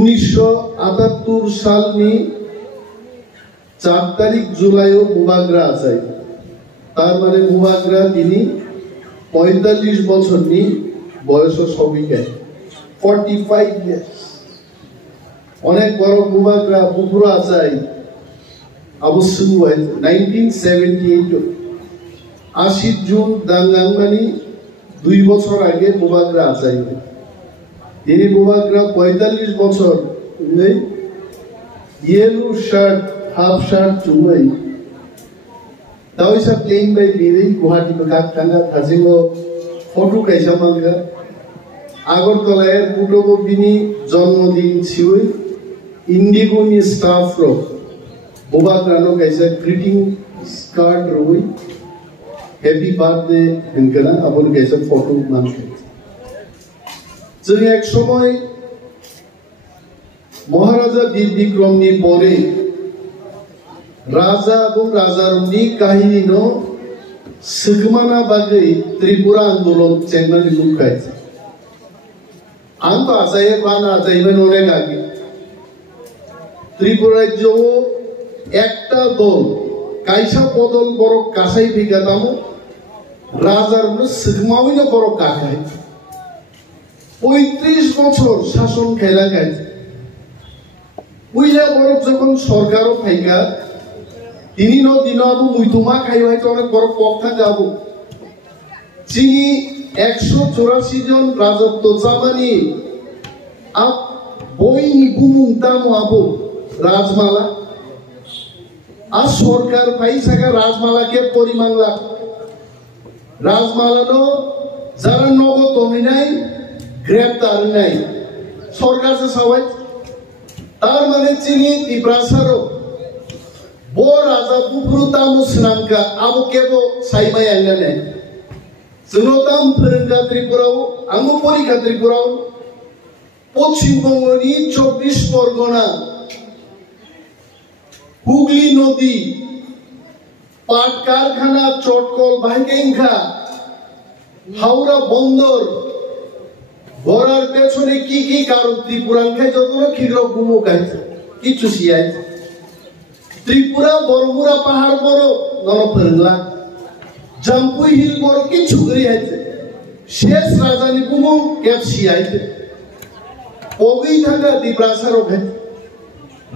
1978 सालनि 4 तारिख जुलाइआव बुबाग्रा आजाय तार माने बुबाग्रा दिनै 45 বছরनि বয়সও সবিকায় 45 years অনেক বড় বুবাগ্রা বুকুরা আজাই আবু সুওয়াই 1978 80 জুন দাঙ্গাংমানি 2 বছর আগে বুবাগ্রা আজাই তিনি বুবাগ্রা 45 বছর নেই ইয়েলো শার্ট হাফ শার্ট চুমাই दावैसा प्लेन बाय बिरै गुवाहाटी बगाक थांगा थाजिंगो फटो कायसा मांगा आगरतला एयारपोर्टआव बिनि जन्मदिन सिवै इंडिगोनि स्टाफ रो बुबाग्रानो कायसा ग्रीटिंग कार्ड रोय हैप्पी बार्थडे होनगोना आबोर कायसा फटो मांगा जों एक समय महाराजा वीर विक्रमनि परे राजा এবং রাজারনি কাহিনী নো সুগমানা বাগে ত্রিপুরা আন্দোলন চেঙ্গানি লুকাইছে আম তো আজায়ে বানা আজাইবে অনেক আগে ত্রিপুরা রাজ্য একটা দল কাইসা বদল বড় কাসাই বিগাতাম রাজার সুগমাউইনো বড় কাকাই 35 বছর শাসন খেলা গেছে উইলা বড় যখন সরকারও ফাইকা তিনি নো দিন আবু মুইতুমা খাই হয়তো অনেক বড় পক্ষা যাব চিনি 184 জন রাজত্ব জামানি আপ বইনি বুমুংতাম আবু রাজমালা আর সরকার পাইসাকা রাজমালাকে পরিমাংলা রাজমালা নো যারা নগদ নাই গ্রেপ্তার নাই সরকার সে সবাই তার মানে চিনি তিব্রাসারো বো রাজা বুফুরুতা মুসনামকা আবু কেবো সাইবাই আঙ্গানে জনতাম ফেরেঙ্গা ত্রিপুরাও আঙ্গু পরীক্ষা ত্রিপুরাও পশ্চিমবঙ্গনি 24 পরগনা হুগলি নদী পাট কারখানা চটকল ভাইকেঙ্খা হাওড়া বন্দর গড়ার পেছনে কি কারণ ত্রিপুরান খাই যত ক্ষীর গুমো খাইছে কিছু সিয়াইছে ত্রিপুরা বরমুরা পাহাড় বড় নরফেরলা জাম্পুই হিল বড় কিছু গরিয়াইছে শেষ রাজধানী গুমো ক্যাপসিয়াইছে ওগি থাকা দিপ্রাসারও খাই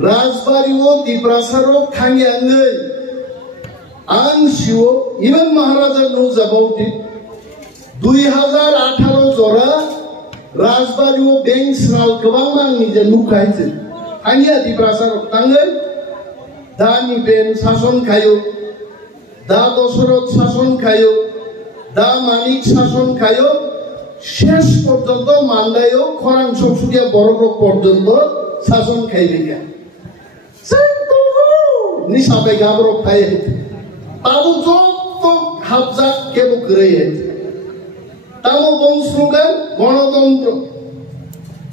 রাজবাড়িও দিপ্রাসারও খাঙ্গে আঙ্গৈ আন শিও ইভেন মহারাজা নো যাবাউতি 2018 জরা রাজবাড়িও বেং স্নাল গোবাং মাংনি যে নুখাইছে আনিয়া দিপ্রাসারও তাঙ্গৈ দানি বেন শাসন খায়ো দা দশরথ শাসন খায়ো দা মানিক শাসন খায়ো শেষ পর্যন্ত মান্দায়ও খরাং সবসুকিয়া বড় পর্যন্ত শাসন খাইবে কে নিশাবে গাবর খায় তাবু যত হাবজা কেবো করে তামো বং স্লোগান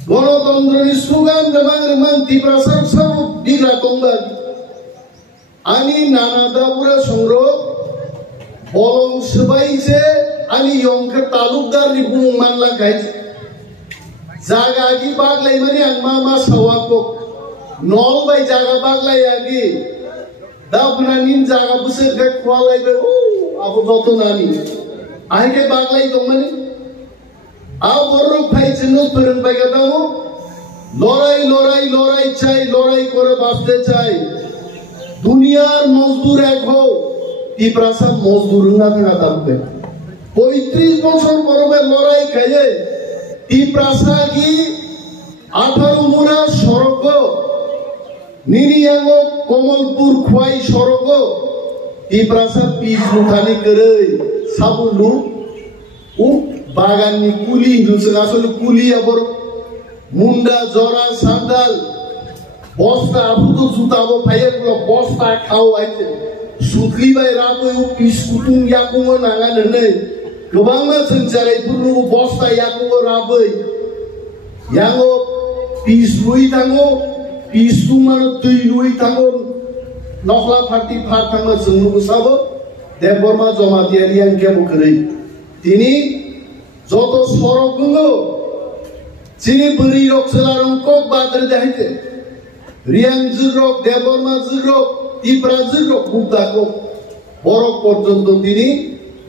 গণতন্ত্রের স্লোগান রেমাং ত্রিপ্রাসার সব বিগ্রা দঙ্গা ani nanada pura সংগ্রহ বলং সবাইছে ani yongke talukdar ni bung manla gaise jaga agi baglai mani angma ma sawako nol bai jaga baglai agi dabna nin jaga buse gak khwalai be abu joto nani aige baglai dongmani a borro phaise no peren bai gadamo লড়াই চাই লড়াই করে বাঁচতে চাই দুনিয়ার মজদুর এক হও তিপ্রাসা মজদুর না থাকা থাকবে 35 বছর পরবে লড়াই খাইয়ে তিপ্রাসা কি 18 মুরা সড়ক নিরিয়াঙ্গ কমলপুর খোয়াই সড়ক তিপ্রাসা পিস মুখানি করে সাবুলু ও বাগাননি কুলি হিন্দুসে আসলে কুলি আবার মুন্ডা জরা সান্দাল বস্তা আবুতো জুতাবো ফাইয়াগুলো বস্তা খাও আইছে সুতলি বাই রাবো পিস কুতুং ইয়াকুঙ্গো নাঙ্গানো নেই गोबां मानसिनि जारायफोरनो बस्ता याकुंगो राबै यांगो पिस लुई थांगो पिस तुमानो दै लुई थांगो नखला फार्टी फार थांगो जोंनो साबो देबरमा जमा दियारि आंके बखरै तिनि যত সড়ক গুলো চিনি বরি রক সেলারং কক বাদরে দেখাইতে রিয়াং জুরক দেববর্মা জুরক ত্রিপুরা জুরক মুক্তাকক বরক পর্যন্ত তিনি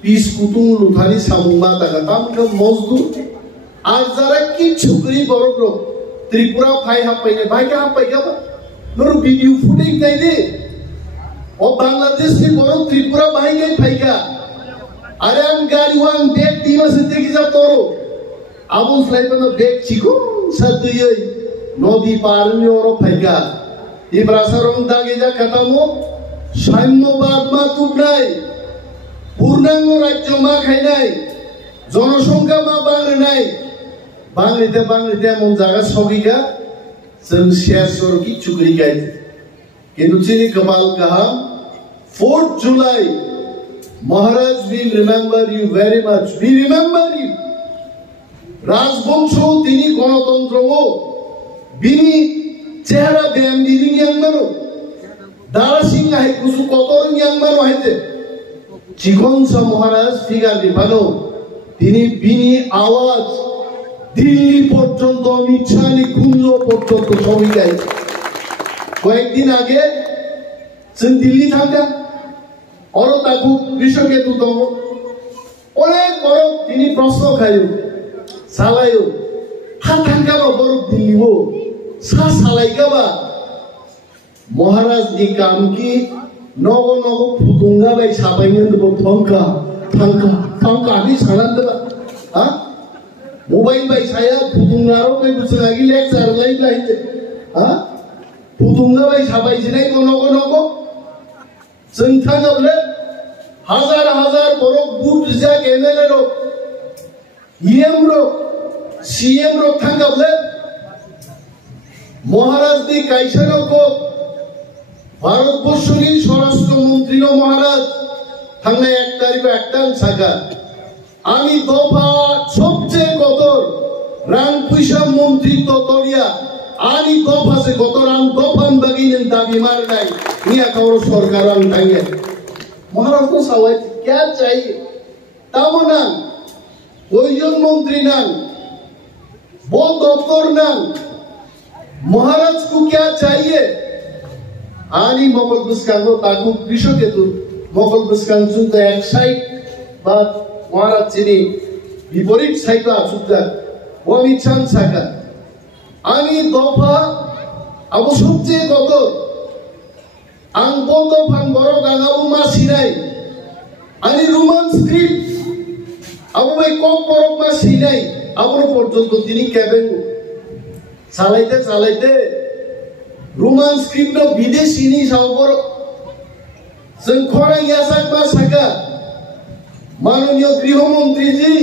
পিস কুতুং লুথানি সামুমা তাকা তামকে মজদুর আজ যারা কিচ্ছু করি বরক রক ত্রিপুরা ফাই হাপাইনে ভাইকে হাপাই গাবা নর ভিডিও ফুটেজ নাই দে ও বাংলাদেশ के বরক ত্রিপুরা ভাইকে ফাইকা আরে আম গাড়ি ওয়াং বেগ দিমাসে দেখি যা তোরো আবু স্লাইপনো বেগ চিকো সাদুই নদী পারনি ওর ফাইকা ইব্রাসারং দাগে যা কাটামো সাম্যবাদ মা তুবনাই পূর্ণাঙ্গ রাজ্য মা খাই নাই জনসংখ্যা মা বাংলা নাই বাংলাতে এমন জায়গা সগিগা जों शेयर सर की चुकरी गए किंतु चिनी कमाल कहा 4th July Maharaj will remember you very much we remember you রাজবংশ তিনি গণতন্ত্র ও বিনি চেহারা ব্যায়াম দিদি নিয়াং মানো দারা সিং আহে কুসু কতর নিয়াং মানো হাইতে চিকনসা মহারাজ ফিগার দিবানো তিনি বিনি আওয়াজ দিল্লি পর্যন্ত মিছানি কুঞ্জ পর্যন্ত সবই যায় কয়েকদিন আগে দিল্লি থাকা অর তাকু কৃষকে দুতম অনেক বড় তিনি প্রশ্ন খাইও সালাইও হা থাকাবা বড় দিল্লিও সা সালাইকাবা মহারাজ নি কাম কি নব নব ফুতুঙ্গা বাই সাবাইনেন দেব থাঙ্কা আমি সালান দেবা হ্যাঁ mobile by saya putunggaro kai busagi lecture lain lain ha putungga bai sabai jinai kono ko जों थाङोब्ला हाजार हाजार बर' बुट रिजार्भ एमएलए रक इएम रक सीएम रक थाङोब्ला মহারাজ দি কাইসানক ভারতবর্ষনি স্বরাষ্ট্রমন্ত্রী মহারাজ থাংনাय 1 তারিখ একটান সাকা আমি দফা সবচেয়ে কতর রাং পয়সা মন্ত্রী ততরিয়া আনি দফাছে কত রাং দফান বাগিনেন দাবি মার নাই নিয়া কারো সরকার আন টাঙ্গে মহারাজ তো সবাই क्या चाहिए তামনা ওইজন মন্ত্রী নাং वो दफ्तर नां महाराज को क्या चाहिए आनी मोगल बुस्कांगो ताकू कृषक के तो मोगल बुस्कांग सुनते एक साइड बात महाराज चिनी विपरीत साइड का सुनता वो मिचान साका आनी दफा अब सबसे कतो आं बोतो फान बरो गागाबु मासिनाय आनी रोमान स्क्रिप्ट अब भाई कम बरो मासिनाय अपनो পর্যন্ত তিনি কেবেন চালাইতে চালাইতে रोमान स्क्रिप्ट বিদেশিনি সাবর जों खरायासाक मा साका माननीय गृहमंत्री जी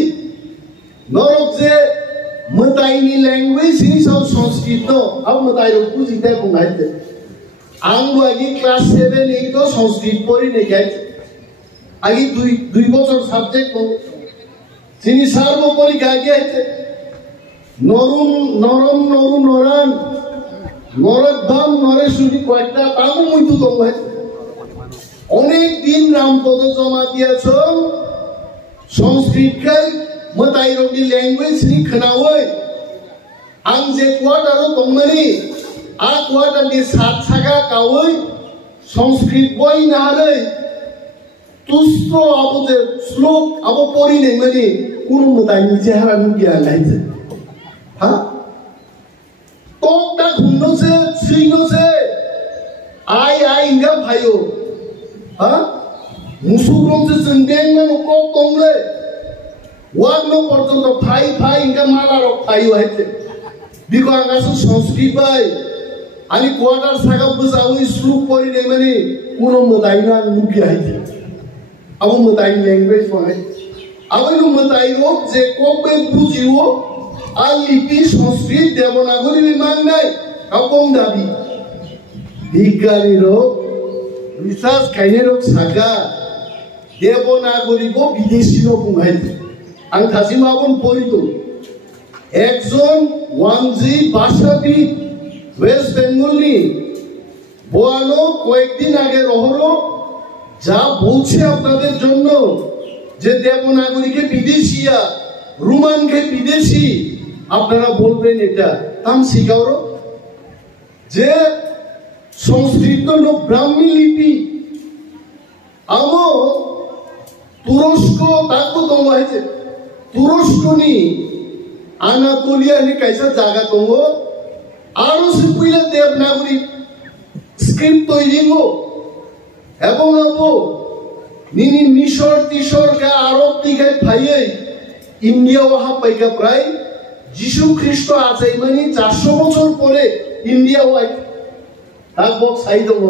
नरक जे मताइनि लैंग्वेज नि सब संस्कृत न अब मताइ रो बुझिते बुंगाइते आं आगे क्लास 7 8 तो संस्कृत पढ़ी नै गाइ आगे दुई बছর সাবজেক্ট যিনি সর্বোপরি গাইতে নরম নরম নরু নরান নরদাম নরেশুনি কয়টা তাও মুইতু দমাই অনেক দিন রামপদ জমা দিয়েছ সংস্কৃত কাই মতাই রবি ল্যাঙ্গুয়েজ নি খনাওই আং যে কোয়াটারো দমনি আ কোয়াটার দি সাত ছাগা কাওই সংস্কৃত বই না রে তুস্ত আবুতে শ্লোক আবু পড়ি নেই মানে কোন মতাই নিচে হারানো গিয়া লাইছে হ্যাঁ তোটা ঘুমনোছে সিনোছে আই আই ইঙ্গা ভাইও হ্যাঁ মুসুরংছে জেনদেন মানে কক তংলে ওয়াগনো পর্যন্ত ভাই ভাই ইঙ্গা মালারক ভাইও হাইতে বিকো আঙ্গাসু সংস্কৃত ভাই আনি কোয়াটার সাগা বুঝাওই শ্লোক পড়ি নেই মানে কোন মতাই না মুখি হাইতে अब मताई लैंग्वेज में अब इन मताई रोक जे कोबे बुझियो आ लिपि संस्कृत देवनागरी विमान নাই কম দাবি বিজ্ঞানী রোক রিসার্চ কাইনে রোক সাগা দেবনাগরি গো বিদেশি নো বুঝাইতে আং থাসিমা আপন পড়িতো একজন ওয়ানজি ভাষাবিদ ওয়েস্ট বেঙ্গল নি বোয়ানো কয়েকদিন আগে রহরো যা বলছে আপনাদের জন্য যে দেবনাগরীকে বিদেশিয়া রোমানকে বিদেশি আপনারা বলবেন এটা তাম শিখাওর যে সংস্কৃত ব্রাহ্মী লিপি আমো তুরস্ক তাকো দङ হয়েছে তুরস্কনি আনাতোলিয়া নি কাইসা জায়গা দङ আরো সিপুইলা দেবনাগরী স্ক্রিপ্ট তৈরি গো এবং আবো নিনি মিশর তিশরকে আরব দিকে ফাইয়ে ইন্ডিয়া ওহা পাইকা প্রায় যিশু খ্রিস্ট আছাই মানে 400 বছর পরে ইন্ডিয়া ওয়াই তারপর সাই দङ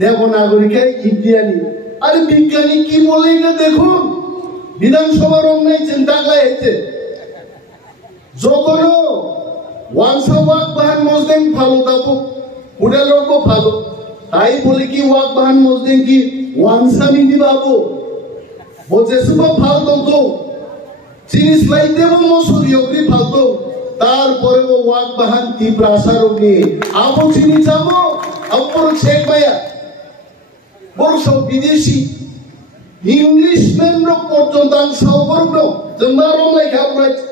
দেবনাগরীকে ইন্ডিয়ানি আরে বিজ্ঞানী কি বলে না দেখুন বিধানসভার অন্যায় চিন্তা হয়েছে যতন ওয়ানসা ওয়াক বাহান মজদেন ভালো দাবো উড়ে লোক ভালো তাই বলে কি ওয়াক বাহান মজদেন কি ওয়ানসা নিদি বাবু বলছে সব ফালতো তো জিনিস লাই দেব মসুরি অগ্রি ফালতো তারপরে ও ওয়াক বাহান কি প্রাসার অগ্নি আবো চিনি যাবো অপর শেখ ভাইয়া বড় সব বিদেশি ইংলিশম্যান পর্যন্ত সাউবর্ণ জমারো লেখা পড়াচ্ছে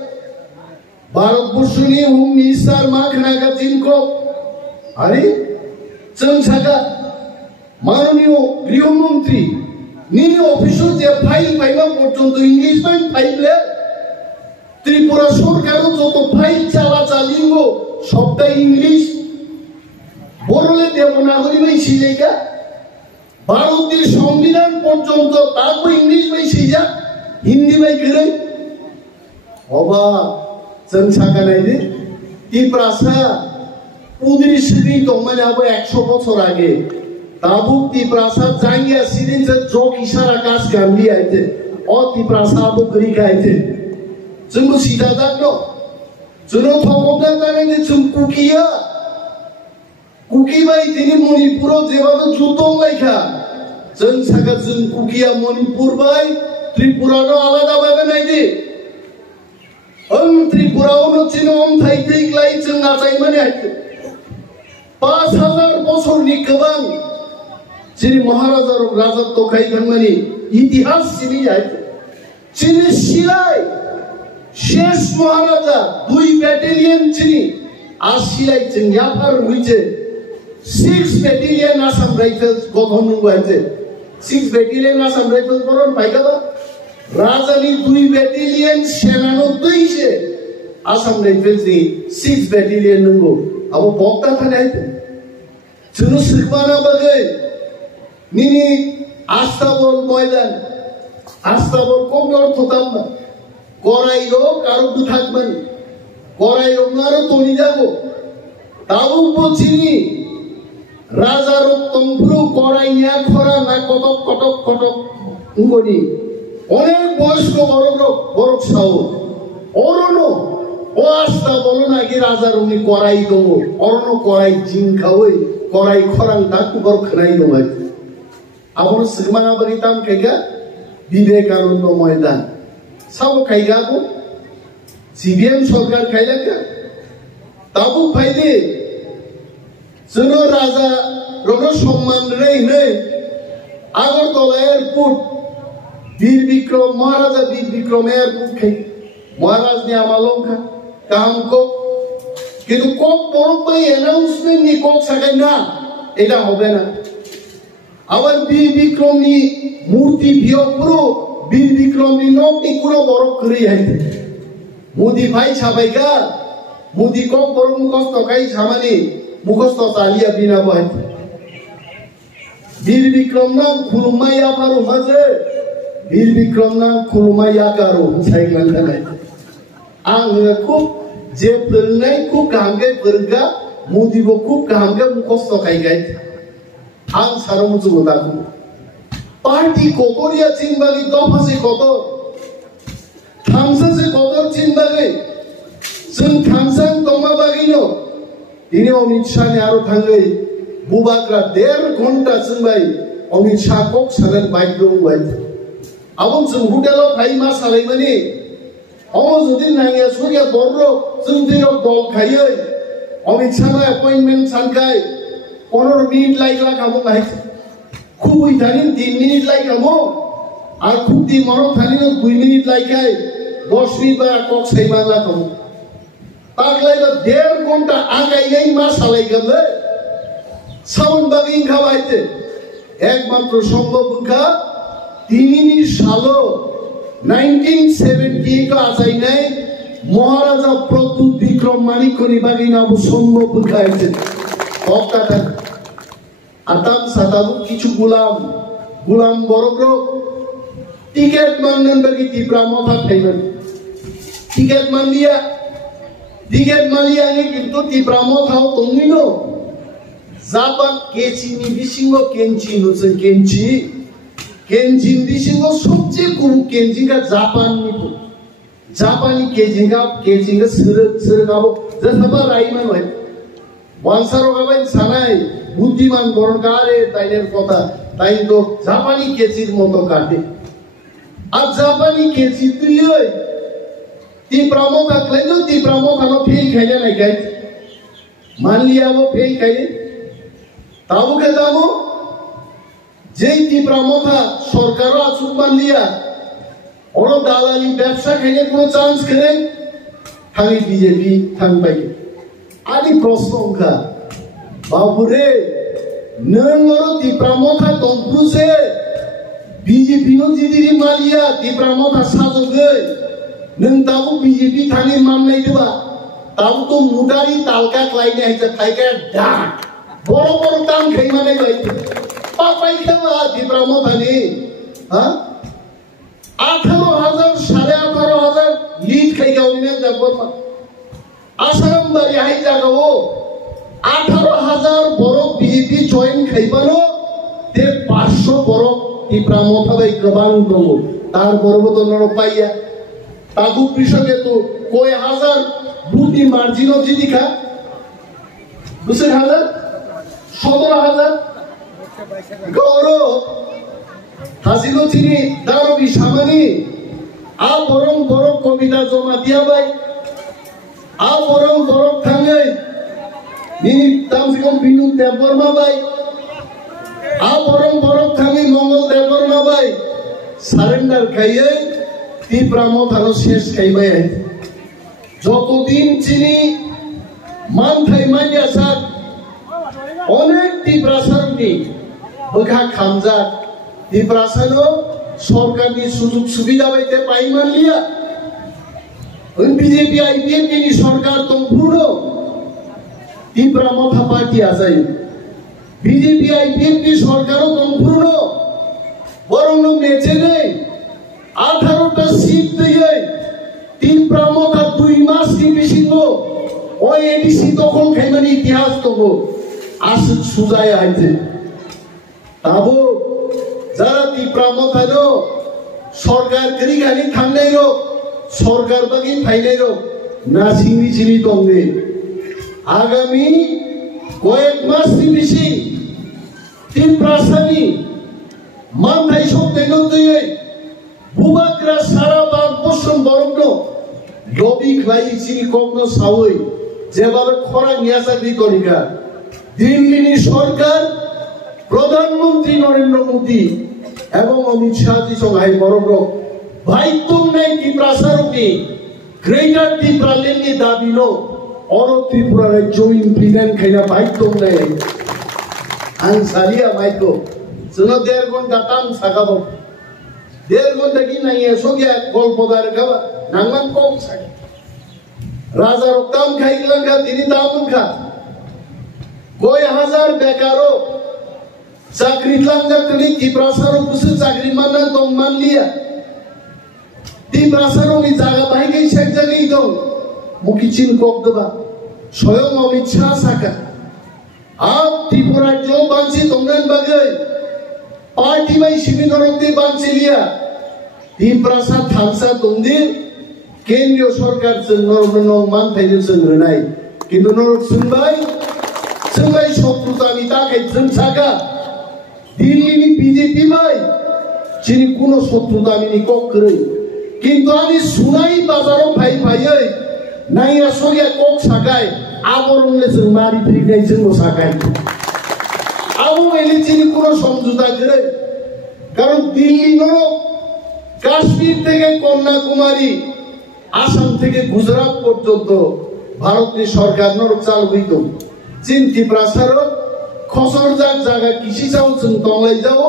ভারতবর্ষনি হোম মিনিস্টার মাখনাগা জিনকো আরে চংসাগা মাননীয় গৃহমন্ত্রী নিনি অফিস যে ফাইল পাইবা পর্যন্ত ইংলিশ ফাইলে ত্রিপুরা সরকারও যত ফাইল চালাচালিঙ্গ সবটাই ইংলিশ বড়লে দেবনাগরী ভাই শিলেগা ভারতের সংবিধান পর্যন্ত তারপর ইংলিশ ভাই শিজা হিন্দি ভাই গেলে অবা চংসাগা নাই রে ত্রিপ্রাসা পুদরি শ্রী দমানে আবো 100 বছর আগে তাবুক ত্রিপ্রাসা জাঙ্গিয়া সিদিন যে জোক ইশারা কাজ গামলি আইতে ও ত্রিপ্রাসা আবো করি গাইতে जोंबो सिदा जागनो जोंनो थगबना जानायनि जों कुकिया कुकी बाय दिनि मणिपुराव जेबाबो जुतं लायखा जों सागा जों कुकिया मणिपुर बाय त्रिपुरानो आलादा बाबे नायदि त्रिपुरावनो चिनम थाइथै ग्लाय जों नाजाय माने आइते 5000 बछरनि गोबां जेरै महाराजा राजत्व खायखांनायनि इतिहास सिनि आइते चिनि सिलाय শেষ মহারাজা 2 ব্যাটালিয়ন চিনি আসিলাই চিংয়াফার হইছে 6 ব্যাটালিয়ন আসাম রাইফেলস গঠন হইছে 6 ব্যাটালিয়ন আসাম রাইফেলস বরন পাইকাবা রাজানি 2 ব্যাটালিয়ন সেনা 90 সে আসাম রাইফেলস নি 6 ব্যাটালিয়ন নঙ্গো আবো বক্তা থানাইতে জুনু সিকমানা বাগে নিনি আস্তাবল ময়দান আস্তাবল কোন অর্থ দাম্মা গরাইরো কারো থাকবেন গরাইরো আরো তনি যাব তাও বলছিনি রাজার তম্পুরু গরাইয়া খরা না কটক কটক কটক উঙ্গনি অনেক বয়স্ক বড় সাও অরণ ও আস্তা বলো নাকি রাজার উনি করাই দেবো অরণ করাই জিন খাওয়াই করাই খরাং ডাকু বড় খানাই দমাই আমার সিগমানা বাড়িতাম কেগা বিবেকানন্দ ময়দান সাবো খাইগাবো সিবিএম সরকার খাইলাকা তাবু ফাইলে जोंनो राजा रनो सम्मान रही नहीं আগরতলা এয়ারপোর্ট বীর বিক্রম মহারাজা বীর বিক্রম এয়ারপোর্ট খাই মহারাজ ने আমালঙ্কা কাম কো কিন্তু কোক বড় ভাই অ্যানাউন্সমেন্ট নি কোক সাকাই না এটা হবে না আবার বীর বিক্রম নি মূর্তি ভিয়পুরো বীর বিক্রম নি নকনি কুড়ো বড় করে আইতে মোদি ভাই সাবাইগা মোদি কোক বড় মুখস্থ খাই সামানি মুখস্থ চালিয়া বিনা বহাই বীর বিক্রম নাম খুলুমাইয়া পারো মাঝে বীর বিক্রম নাম খুলুমাইয়া কারো সাইকেল নাই आङो খুব যে फोरोंनाय খুব गाहामगे फोरोंगा मुदिबो খুব गाहामगे मुखस्थ खायगाय आं साराव जुगो दाखु पार्टी कोकोरिया चिनबागि दफासे कोदर थामसासे कोदर चिनबागि जों थामसान दमाबागिनो दिनै अमित शाहनि आरो थाङै बुबाग्रा 1.5 घन्टा जोंबाय अमित शाह कक सालेन बाइक दंबाय आबो जों हटेलाव फाय मा सालायमानि अमो जुदि नांगिया सुरिया बर्र जों दैयाव दल खायो अमित शाह अपॉइंटमेंट सानखाय 15 मिनिट लायग्ला खामो बाहाय खुबै थानि 3 मिनिट लाय खामो आरो खुबदि मरम थानि 2 मिनिट लायखाय 10 मिनिट बा कक सायमाला खामो তাকলাইবা 1.5 ঘন্টা আগাইলেই মা সালাই গেলে সাউন্ড বাগিং খাওয়াইতে একমাত্র সম্ভব উঠা 3 সালো 1970 আসাই নাই মহারাজা প্রদ্যুৎ বিক্রম মানিকনি বাগিনা সম্ভব উঠাইছে অকাটা আতাম সাতাবু কিছু গুলাম বড় টিকেট মানলেন বাকি তীব্রা মাথা খাইবেন টিকেট মানলিয়া নি কিন্তু তীব্রা মাথাও তঙ্গিন জাপান কেচিনি বিসিঙ্গ কেঞ্চি নুছেন কেঞ্চিন বিসিঙ্গ সবচেয়ে কম কেঞ্চিঙ্গা জাপানি কেচিঙ্গা সরগাবো যেসবা রাইমান হয় ওয়ানসারো গাবাই সানাই বুদ্ধিমান বড় গারে তাইনের কথা তাই তো জাপানি কেচির মতো কাটে আর জাপানি কেচি তুই তীব্রামো থাকলে তো তীব্রামো খানো ফেল খাইলে নাই খাই মান লিয়া वो ফেল খাইলে তাও কে যাবো যেই তীব্রামো থা সরকারও আসুক মান লিয়া ওর দালালি ব্যবসা খাইলে কোনো চান্স খেলে থামি বিজেপি থামি পাই আদি প্রশ্ন উঠা বাবুরে নর তীব্রামো থা তম্পুসে বিজেপি নো জিদিরি মালিয়া তীব্রামো থা সাজোগে नों दाबो बीजेपी थाने मामनाय देबा दाबो तो मुदारि तालका क्लाइने हाइजा थाइका डा बड़ दाम खैमानाय बाय पापाय खेवा दिब्रामो थाने हा 18000 18,500 लीड खैगावने जाबोमा आसाम बारि हाइ जागावो 18,000 बड़ बीजेपी जॉइन खैबानो ते 500 बड़ दिब्रामो थाबाय गोबां दङ तार बरबो तो नर पाइया तागु कृषके तो कोई हजार बुटी मार्जिनो जी दिखा 2,000 17,000 गौरव हाजिनो चिनी दारबी सामानी आ बरं कविता जमा दिया बाय आ बरं थांगै निनि तामसिकम बिनु देबरमा बाय आ बरं थांगै मंगल देबरमा बाय सारेंडार खायै তীব্রামো থানো শেষ খাইবাই যতদিন চিনি মান থাইমাই আসার অনেক তীব্রাসারনি বখা খামজা তীব্রাসানো সরকারি সুযোগ সুবিধা পাইতে পাইমান লিয়া ওই বিজেপি আইপিএফ নি সরকার তো পুরো তীব্রামো পার্টি আসাই বিজেপি আইপিএফ নি সরকারও তো পুরো বরং মেচে নেই 18টা সিট দিয়ে তীব্রামো কা 2 মাস কি বিশিঙ্গ ওই এডিসি তখন খাইমানি ইতিহাস তবো আসে সুজায় আইছে তাবো যারা তীব্রামো খানো সরকার করি গানি থামনাই রো সরকার বাকি ফাইনাই রো না চিনি তঙ্গে আগামী কয়েক মাস কি বেশি তীব্রাসানি মান থাই সব তেনো দিয়ে বুবাকরা সারা বাদ বসন বরংন লবি খাই চিনি কখনো সাওই যেভাবে খরা নিয়া চাকরি করিকা দিল্লি সরকার প্রধানমন্ত্রী নরেন্দ্র মোদী এবং অমিত শাহ জি সঙ্গে বরংন ভাইতুম নাই তীব্রাসারকে গ্রেটার তীব্রালেননি দাবিনো অর ত্রিপুরার জয়েন প্রিভেন্ট খাইনা ভাইতুম নাই আন সালিয়া মাইতো জনো 1.5 ঘন্টা টান সাগাবো 1.5 ঘন্টা কি নাই সোগিয়া গল্পদার খাবা নাংমান কম সাগে রাজা রক্তাম খাইগলাম খা তিনি দাম খা কয় হাজার বেকারো চাকরি লাঙ্গা কলি তীব্রাসারো কুসে চাকরি মাননা দম মান লিয়া তীব্রাসারো নি জায়গা বাইকে শেখ জায়গায় দম মুকিচিন কক দবা স্বয়ং অমিত শাহ সাকা আপ ত্রিপুরা জো বানসি তংনান বাগৈ पार्टी में शिविर नरकते बांचिलिया তীব্রাসা থামসা দंदि কেন্দ্রীয় সরকার নরন মান থাইনে সঙ্গনাই কিন্তু নরক সুনবাই শত্রুতানি তাকে জনসাকা দিল্লি বিজেপি ভাই চিনি কোন শত্রুতানি কক করে কিন্তু আমি সুনাই বাজারও ভাই ভাই নাই আসলে কক সাকায় আবরণলে जों মারি ফ্রিনাই जों সাকায় আবু এলিচিনি কোন সমঝোতা করে কারণ দিল্লি নরক কাশ্মীর থেকে কন্যাকুমারী আসাম থেকে গুজরাট পর্যন্ত भारतनि सरकार नरक चालु गईदों चीन तिप्रासार खसर जागा किसी जाओ जों तंगलाय जाओ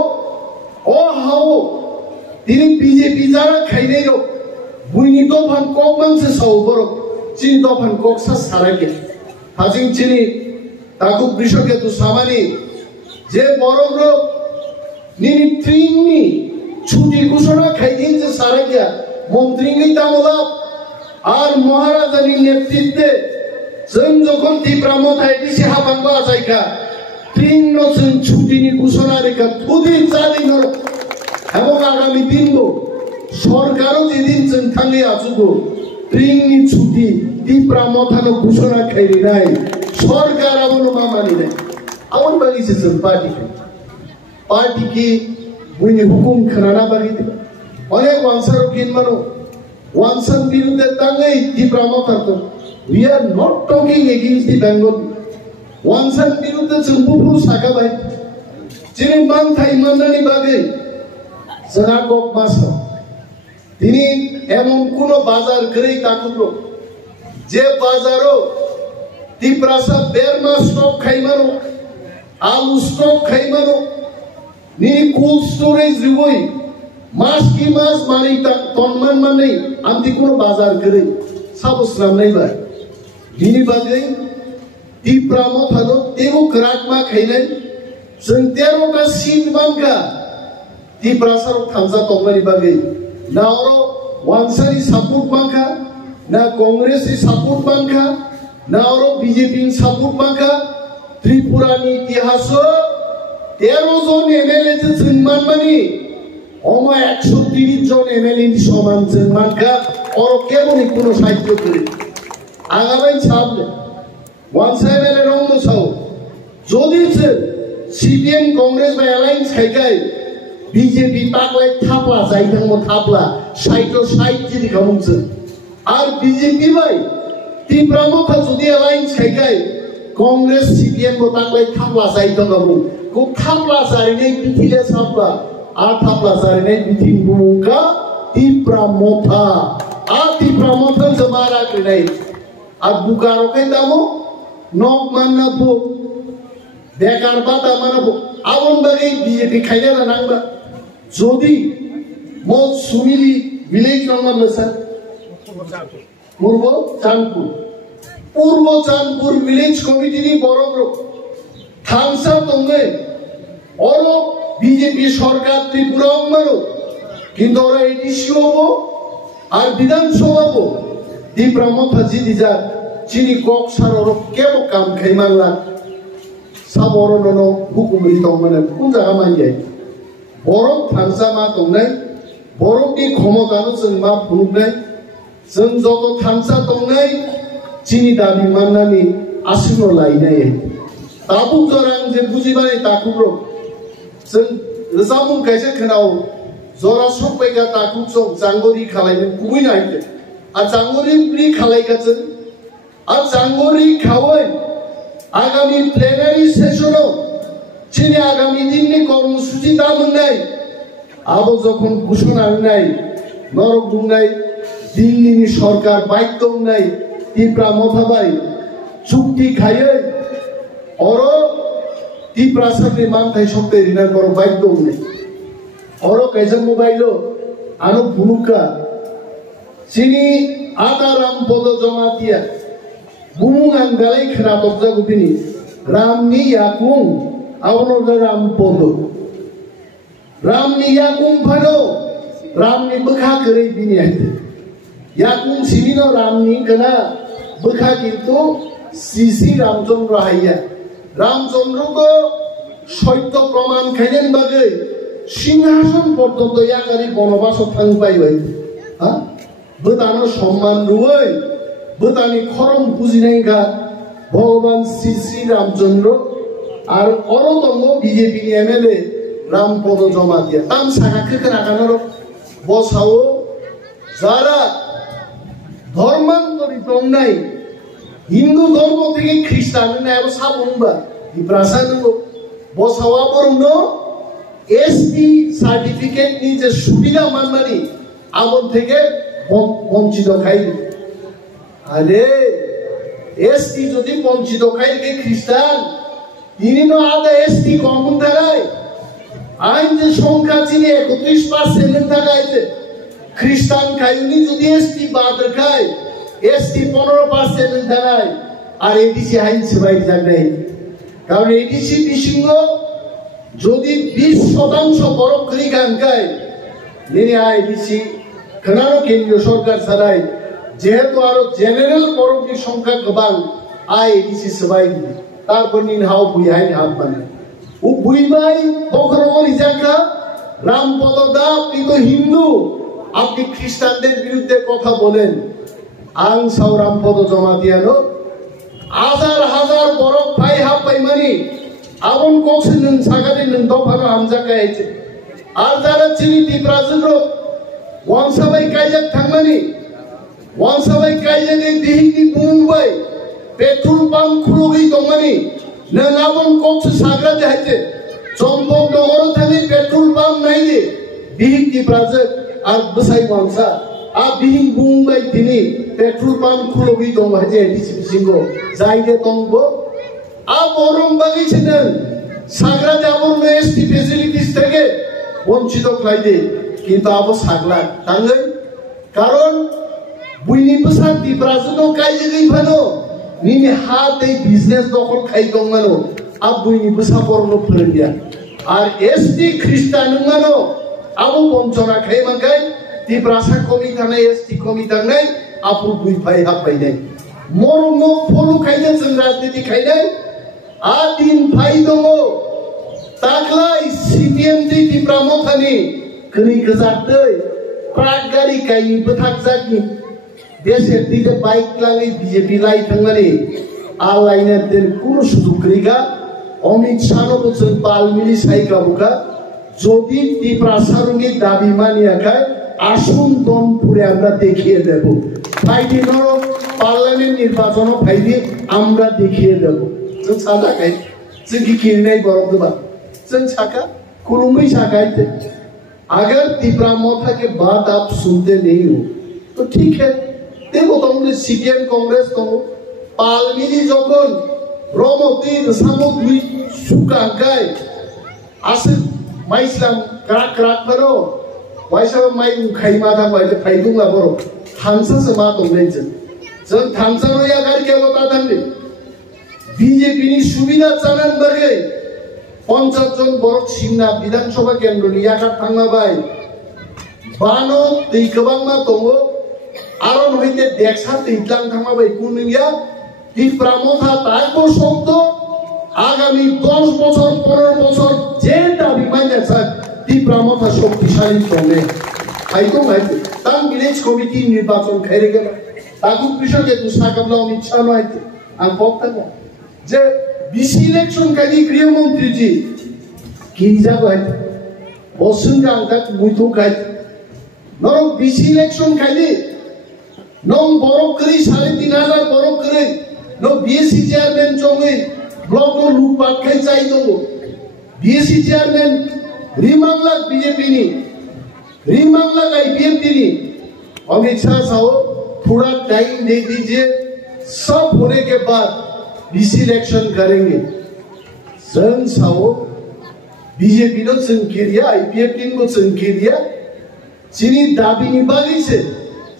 ओ हाओ दिनै बीजेपी जारा खायनाय रो बुइनि दफान कक मानसे साव बर चीन दफान कक सा साराके हाजिं चीनी ताकु ब्रिशके तु सामानि जे बरग्रो निनि ट्रिंनि छुटी घोषणा खायदिन जे साराकिया मंत्रीनि तामला আর মহারাজানি নেতৃত্বে जों যখন তীব্রামতায় দিশে হাবাঙ্গা জায়গা তিন নতুন ছুটিনি ঘোষণা রেখা দুদিন জানিন এবং আগামী দিনগো সরকারও যেদিন जों থাঙ্গে আছুগো তিননি ছুটি তীব্রামতানো ঘোষণা খাইরি নাই সরকার আমনো মামানি নাই আমন বাগিছে जों পার্টি কি বুইনি হুকুম খানা বাগিতে অনেক ওয়ানসার কিনমানো Wansan birude tangai di Pramotarto. We are not talking against the Bengal. Wansan birude jempupur sakabai. Jini mantai mandani bagai. Senakok masa. Ini emon kuno bazar kerei takubro. Je bazaro di prasa berma stok khaimano, alu stok khaimano. Nini cold storage riboi. मास की मास माने तन्मान माने आमती कोनो बाजार करे साबस्राम नहीं bye बिनि बागै तीप्रामो थानो तेरो क्राक मा खाइनाय जों 13 टा सीट बानका तीप्रासारो थामजा तंगनि बागै ना अरो वानसानि सपोर्ट बानका ना कांग्रेसनि सपोर्ट बानका ना अरो बीजेपी नि सपोर्ट बानका त्रिपुरानि इतिहासो 13 जन एमएलए जे जों मानमानि ओमा 130 জন এমএলএ সমান জনমানকা और কেবলই কোনো সাহায্য করে আগামী ছাবলে ওয়ান সাইডের রংনো ছাও যদি সিপিএম কংগ্রেস বা অ্যালায়েন্স খাইকাই বিজেপি পাকলাই থাপলা যাইতাম থাপলা 60 যদি খামুছে আর বিজেপি ভাই তীব্রামতা যদি অ্যালায়েন্স খাইকাই কংগ্রেস সিপিএম গো পাকলাই থাপলা যাইতাম গাবো কো থাপলা যাইনে পিঠিলে ছাপলা Arta pelazarnya bikin muka Tipramotha. Tipramotha semara kenai. Buka rokai tamu, nok mana bu, bekar bata mana bu. Awon bagai BJP kaya na nangba. Jodi, mau sumili village nama besar. Purbo Chandpur village committee ni borobro. Thamsa tonge. Oro BJP सरकार त्रिपुरा मारो किंतु ओरा एडिसियो हो और विधानसभा हो তীব্রামতা जिदी जा चिनी कक सारो केबो काम खाइमांला साबरननो हुकुमरि दंमोन कुन जागा मानजाय बरफ थांसा मा दंनाय बरफनि क्षमतानो जों मा फुनुनाय जों जत थांसा दंनाय चिनी दाबि माननानि आसिनो लायनाय ताबु जरां जे बुजिबाय ताकुब्रो जों रोजाबुं गायसे खोनाव जरा सबायगा ताकु जों जांगरि खालायनो गुबैनो हायदो आ जांगरि ब्रि खालायगाजों आ जांगरि खावै आगामी प्लेनारि सेसनाव चिनि आगामी दिननि कर्मसूचि दामोननाय आबो जखन घोषणा होनाय नरक बुंनाय दिल्लीनि सरकार बाध्य होनाय তীব্রামতা बाय चुक्ति खायै अरो তীব্রাসারनि मानथाय शक्ति रिना करो बाध्य होनाय अरो कैसे मोबाइलो आनो भुनुका चिनि आदाराम पद जमातिया बुमुं आं गालाय खोना दबजा गुबिनि रामनि याकुं आवनो राम पद रामनि याकुं फानो रामनि बखा करे बिनि हायते याकुं सिमिनो रामनि कना बखा किन्तु श्री रामचंद्र हाइया रामचंद्र को सत्य प्रमाण खाइनेन बागै सिंहासन पर्यन्त यागारि बनबास थांबाय बाय हा बोदानो सम्मान रुयै बोदानि खरम बुजिनायगा भगवान श्री रामचंद्र आरो अरो दङ बीजेपी नि एमएलए रामपद जमातिया ताम सागाखो खोनागानो बसावो যারা ধর্মান্তরিত নাই হিন্দু ধর্ম থেকে খ্রিস্টান না এব সাবুনবা ই প্রাসাদগ বসাওয়া বরণ এসটি সার্টিফিকেট নি যে সুবিধা মানমানি আমন থেকে বঞ্চিত খাই আরে এসটি যদি বঞ্চিত খাইকে খ্রিস্টান তিনি আদা এসটি কম থাকায় আইন যে সংখ্যা চিনি 31% থাকাইছে খ্রিস্টান খাইনি যদি এসটি বাদ খায় এসটি 15% থাকায় আর এডিসি আইন সেবাই থাকবে কারণ এডিসি বিশিঙ্গ যদি 20% বরফ করি গান গায় নিয়ে এডিসি কেনারো কেন্দ্রীয় সরকার ছাড়াই যেহেতু আরো জেনারেল বরফের সংখ্যা গোবাং এডিসি সেবাই তারপর নিন হাও বুই আইন হাত মানে ও বুইবাই বকরমনি জায়গা রামপদ দা আপনি তো হিন্দু আপনি খ্রিস্টানদের বিরুদ্ধে কথা বলেন আং সাও রামপদ জমা দিয়ানো হাজার হাজার বরফ ভাই হাফ পাই মানি আমন কক্সে নং সাগারে নং দফানো হামজাকা আইছে আর যারা চিনি ত্রিপুরাজুর ওয়ানসাবাই কাইজাক থাকমানি ওয়ানসাবাই কাইজাকে দিহিকি মুম্বাই পেট্রোল পাম্প খুলুগি দমানি নং আমন কক্সে সাগরা দেখাইছে চম্পক নগর থাকি পেট্রোল পাম্প নাই দে দিহিক ত্রিপুরাজুর আর বসাই ওয়ানসা আর দিহিক মুম্বাই তিনি পেট্রোল পাম্প খুলুগি দমাইছে এডিসি সিংহ যাইতে তংবো আর বরং বাগিয়েছিলেন সাগরা যাবর এসটি ফেসিলিটিস থেকে বঞ্চিত খাইতে কিন্তু আবো সাগলা তাহলে কারণ বুইনি বসার ত্রিপুরাজুনো কাইজেই ভালো নিনি হাত এই বিজনেস দখল খাই দমানো আর বুইনি বসা পরনো ফেরিয়া আর এসটি খ্রিস্টান মানো আবো বঞ্চনা খাই মাখাই ত্রিপুরাসা কমি থানায় এসটি কমি থানায় আপু বুই ভাই হাত পাই নাই মরম ফলু খাইতে जों রাজনীতি খাই নাই আদিন ভাই দङ তাকলাই সিপিএম দি ত্রিপুরামথানি করি গজাতে প্রাক গাড়ি কাইনি বথাক জাগনি দেশের দিকে বাইক লাগি বিজেপি লাই থাंगनानै আলাইনে দেন কোন সুযোগ করিগা অমিত শাহ বছর পালমিলি সাইকাবুকা যদি ত্রিপুরাসারুনি দাবি মানিয়াখায় আসুন দমপুরে আমরা দেখিয়ে দেব ফাইদি নর পার্লামেন্ট নির্বাচন ফাইদি আমরা দেখিয়ে দেব जों सादा खाय जों गिकिरनाय बरफदबा जों साका खुलुमै साकायते अगर त्रिपुरा के बात आप सुनते नहीं हो तो ठीक है देखो तुमने सीपीएम कांग्रेस तो पालमिली যখন রমতি সামুদ্রি সুকা গায় আসে মাইসলাম ক্রাক ক্রাক করো ওয়াইসা মাই খাইমা দা মাইলে ফাইদুংলা বড় থানসা সমা দंनाय जों थानसा रया गार के बता थांदे বিজেপি নি সুবিধা চালান বাগে 50 জন বড় সিংনা বিধানসভা কেন্দ্র নিয়াকার থাংনা বাই বানো दै गोबांमा दङ আরন হইতে দেখছা তিনলাং থাংমা বাই কুনিয়া ত্রিপুরামথা তাইকো শব্দ আগামী 10 বছর 15 বছর যে দাবি মাইনাছে ত্রিপুরামথা শক্তিশালী হবে আইতো ভাই তাং ভিলেজ কমিটি নির্বাচন খাইরে গেল তাকু কৃষকে দুসা কাবলা ইচ্ছা নয় আং বক্তা যে বিসি ইলেকশন কালি গৃহমন্ত্রী জি কি জায়গায় বসুন গাংটা মুইতো গাই নরক বিসি ইলেকশন কালি নং বরক করি 3500 বরক করে নো বিএসসি চেয়ারম্যান চঙ্গই ব্লক নো লুটপাট খাই চাই দङ বিএসসি চেয়ারম্যান রিমাংলা বিজেপি নি রিমাংলা आईपीएफटी नी अमित शाह साहब थोड़ा टाइम दे दीजिए सब होने के बाद बीसी इलेक्शन करेंगे जों साव बीजेपी नो संकेरिया आईपीएफटी को संकेरिया चिनी दाबिनि बागैसे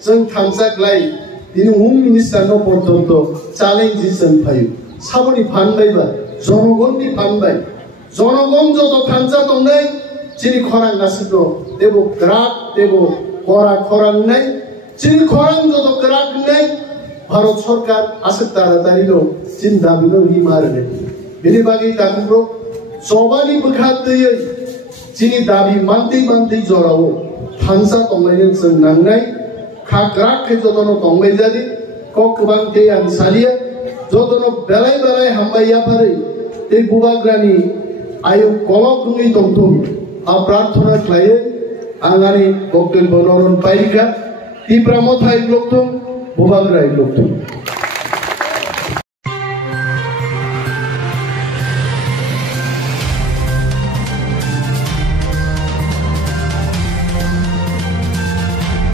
जों थांजाग्लाय दिनै होम मिनिस्टार नो पर्यन्त चैलेंज जों फायो साबनि फानबायबा जनगणनि फानबाय जनगण जत थांजा दंनाय चिनी खरां गासिनो देबो ग्राक देबो करा खरां नाय चिनी खरां जत ग्राक नाय भारत सरकार आसे तारातारि नो चिन दाबिनो हिमारने बेनि बागै दाकुब्रो सबानि बखादैयै चिनी दाबि मानदै जराव थांजा दंनायजों जों नांनाय खाग्राक के जतनो दंबाय जादि ककबां ते आं सालिया जतनो बेलाय हामबाया फारै ते बुबाग्रानि आयु कलक गङै दंथुम आ प्रार्थना खालायो आंगानि बक्तव्य नरन पाइका ती प्रमथाय लोकथुम बुबाग्राय लोकथुम